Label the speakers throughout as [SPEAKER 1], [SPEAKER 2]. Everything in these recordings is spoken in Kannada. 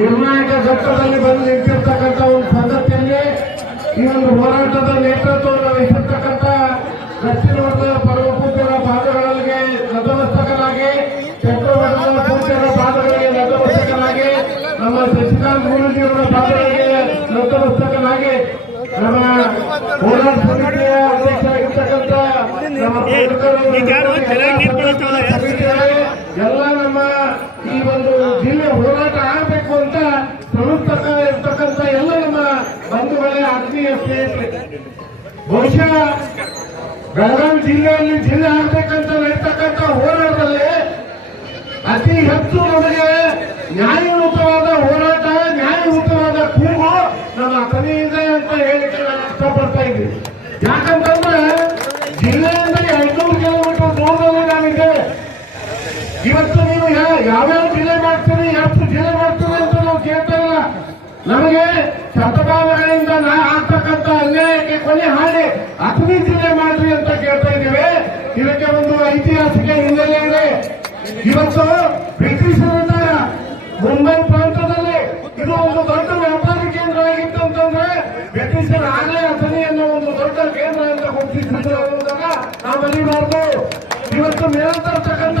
[SPEAKER 1] ನಿರ್ಣಾಯಕ ಘಟ್ಟದಲ್ಲಿ ಬಂದು ನಿಂತಿರ್ತಕ್ಕಂಥ ಒಂದು ಪದ್ಧತಿಯಲ್ಲಿ ಈ ಒಂದು ಹೋರಾಟದ ನೇತೃತ್ವವನ್ನು ವಹಿಸಿರ್ತಕ್ಕಂಥ ದಕ್ಷಿಣ ವರ್ಗದ ಪರಮಪೂಜ್ಯರ ಪಾದಗಳಿಗೆ ನತಮಸ್ತಕನಾಗಿ ಚಕ್ರವರ್ಗದ ಪೂಜ್ಯರ ಪಾದಗಳಿಗೆ ನತಮಸ್ತಕನಾಗಿ, ನಮ್ಮ ಶಶಿಕಾಂತ್ ಗುರುಜಿಯವರ ಪಾದಗಳಿಗೆ ಎಲ್ಲ ನಮ್ಮ ಈ ಒಂದು ಜಿಲ್ಲೆ ಹೋರಾಟ ಆಗಬೇಕು ಅಂತ ಪ್ರಮುಖ ಇರ್ತಕ್ಕಂಥ ಎಲ್ಲ ನಮ್ಮ ಬಂಧುಗಳೇ ಆತ್ಮೀಯ ಸ್ನೇಹಿತರೆ. ಬಹುಶಃ ಬೆಳಗಾವಿ ಜಿಲ್ಲೆಯಲ್ಲಿ ಜಿಲ್ಲೆ ಆಗ್ಬೇಕಂತ ನಡೀತಕ್ಕಂಥ ಹೋರಾಟದಲ್ಲಿ ಅತಿ ಹೆಚ್ಚು ನಮಗೆ ನ್ಯಾಯಯುತವಾದ ಹೋರಾಟ, ನ್ಯಾಯಯುತವಾದ ಕೂಗು ನಮ್ಮ ಕವಿ ಅಂತ ಹೇಳಿಕೆ ನಾನು ಇಷ್ಟಪಡ್ತಾ ಇದ್ದೀನಿ. ಯಾಕಂತಂದ್ರೆ ಇವತ್ತು ನೀವು ಯಾವ್ಯಾವ ಜಿಲ್ಲೆ ಮಾಡ್ತೀರಿ ಎಷ್ಟು ಜಿಲ್ಲೆ ಮಾಡ್ತೀರಿ ಅಂತ ನಾವು ಕೇಳ್ತಾ ಇಲ್ಲ. ನಮಗೆ ಶತಮಾನಗಳಿಂದ ನಾ ಆಗ್ತಕ್ಕಂಥ ಅನ್ಯಾಯಕ್ಕೆ ಕೊನೆ ಹಾಡಿ ಅಗ್ನಿ ಜಿಲ್ಲೆ ಮಾಡ್ರಿ ಅಂತ ಕೇಳ್ತಾ ಇದ್ದೇವೆ. ಇದಕ್ಕೆ ಒಂದು ಐತಿಹಾಸಿಕ ಹಿನ್ನೆಲೆ ಇದೆ. ಇವತ್ತು ಬ್ರಿಟಿಷರಿಂದ ಮುಂಬೈ ಪ್ರಾಂತದಲ್ಲಿ ಇದು ಒಂದು ದೊಡ್ಡ ವ್ಯಾಪಾರ ಕೇಂದ್ರ ಆಗಿತ್ತು ಅಂತಂದ್ರೆ ಬ್ರಿಟಿಷರ ಆಗಲೇ ಅಥಣಿ ಅನ್ನೋ ಒಂದು ದೊಡ್ಡ ಕೇಂದ್ರ ಅಂತ ಗುರುತಿಸಿದ್ರು. ಅನ್ನೋದನ್ನ ನಾವು ಬರೀಬಾರ್ದು ಇವತ್ತು ಮೇಲ್ತರ್ತಕ್ಕಂಥ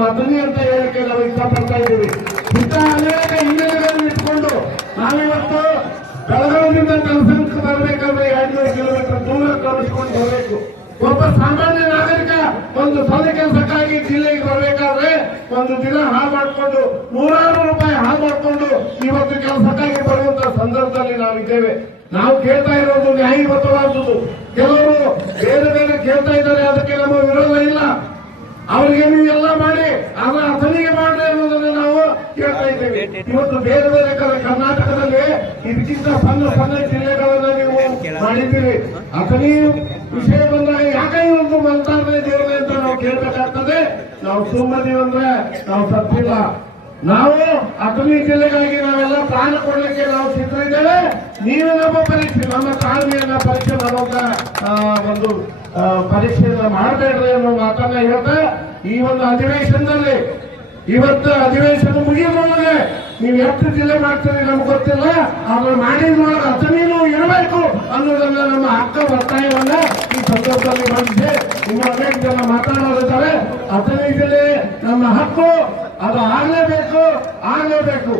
[SPEAKER 1] ನಮ್ಮ ಅಂತ ಹೇಳಕ್ಕೆ ನಾವು ಇಷ್ಟಪಡ್ತಾ ಇದ್ದೀವಿ. ಇಂಥ ಅನೇಕ ಹಿನ್ನೆಲೆಗಳನ್ನು ಇಟ್ಕೊಂಡು ನಾವಿವತ್ತು ಬೆಳಗಾವಿಯಿಂದ ಕೆಲಸಕ್ಕೆ ಬರಬೇಕಾದ್ರೆ ಎರಡ್ನೂರು ಕಿಲೋಮೀಟರ್ ದೂರ ಕಳಿಸ್ಕೊಂಡು ಬರಬೇಕು ಒಬ್ಬ ಸಾಮಾನ್ಯ ನಾಗರಿಕ ಒಂದು ಸಲ ಕೆಲಸಕ್ಕಾಗಿ ಜಿಲ್ಲೆಗೆ ಬರಬೇಕಾದ್ರೆ ಒಂದು ದಿನ ಹಾಳು ಮಾಡಿಕೊಂಡು ನೂರಾರು ರೂಪಾಯಿ ಹಾಳು ಮಾಡಿಕೊಂಡು ಇವತ್ತು ಕೆಲಸಕ್ಕಾಗಿ ಬರುವಂತ ಸಂದರ್ಭದಲ್ಲಿ ನಾವಿದ್ದೇವೆ. ನಾವು ಕೇಳ್ತಾ ಇರೋದು ನ್ಯಾಯಬದ್ಧವಾದದ್ದು ಕೆಲವರು ಬೇರೆ ಬೇರೆ ಕೇಳ್ತಾ ಇದ್ದಾರೆ, ಅದಕ್ಕೆ ನಮ್ಮ ವಿರೋಧ ಇಲ್ಲ. ಅವರಿಗೆ ನೀವೆಲ್ಲ ಮಾಡಿ ಆದ್ರೆ ಅಥಣಿಗೆ ಮಾಡ್ರಿ ಅನ್ನೋದನ್ನ ನಾವು ಕೇಳ್ತಾ ಇವತ್ತು ಬೇರೆ ಬೇರೆ ಕಡೆ ಕರ್ನಾಟಕದಲ್ಲಿ ಇದಕ್ಕಿಂತ ಸಣ್ಣ ಸಣ್ಣ ಜಿಲ್ಲೆಗಳನ್ನ ನೀವು ಮಾಡಿದ್ದೀರಿ. ಅಸಲಿ ವಿಷಯ ಬಂದಾಗ ಯಾಕೆ ಇವತ್ತು ಮಂತಾದ್ರೆ ದೇವರೇ ಅಂತ ನಾವು ಕೇಳ್ಬೇಕಾಗ್ತದೆ? ನಾವು ಸುಮ್ಮನೆ ಅಂದ್ರೆ ನಾವು ತಪ್ಪಿಲ್ಲ ನಾವು ಅಥಣಿ ಜಿಲ್ಲೆಗಾಗಿ ನಾವೆಲ್ಲ ಪ್ರಾಣ ಕೊಡಲಿಕ್ಕೆ ನಾವು ಸಿದ್ಧರಿದ್ದೇವೆ. ನೀವು ನಮ್ಮ ಪರೀಕ್ಷೆ, ನಮ್ಮ ತಾಳ್ಮೆಯನ್ನ ಪರೀಕ್ಷೆ ಮಾಡುವಂತ ಒಂದು ಪರೀಕ್ಷೆಯನ್ನ ಮಾಡಬೇಡ್ರಿ ಅನ್ನೋ ಮಾತನ್ನ ಹೇಳ್ತಾ ಈ ಒಂದು ಅಧಿವೇಶನದಲ್ಲಿ ಇವತ್ತು ಅಧಿವೇಶನ ಮುಗಿಯೋದ್ರೊಳಗೆ ನೀವು ಎಷ್ಟು ಜಿಲ್ಲೆ ಮಾಡ್ತೀರಿ ನಮ್ಗೆ ಗೊತ್ತಿಲ್ಲ, ಆದ್ರೆ ಮಾಡಿದ್ರೊಳಗೆ ಅದನ್ನೇನು ಇರಬೇಕು ಅನ್ನೋದನ್ನ ನಮ್ಮ ಹಕ್ಕ ಒತ್ತಾಯವನ್ನ ಈ ಸಂದರ್ಭದಲ್ಲಿ ಬಂದಿದೆ ಇನ್ನು ಅನೇಕ ಜನ ಮಾತಾಡೋದಿದ್ದಾರೆ ಅಥಣಿ ಜಿಲ್ಲೆ ನಮ್ಮ ಹಕ್ಕು. ಅದು ಆಗ್ಲೇಬೇಕು ಆಗ್ಲೇಬೇಕು.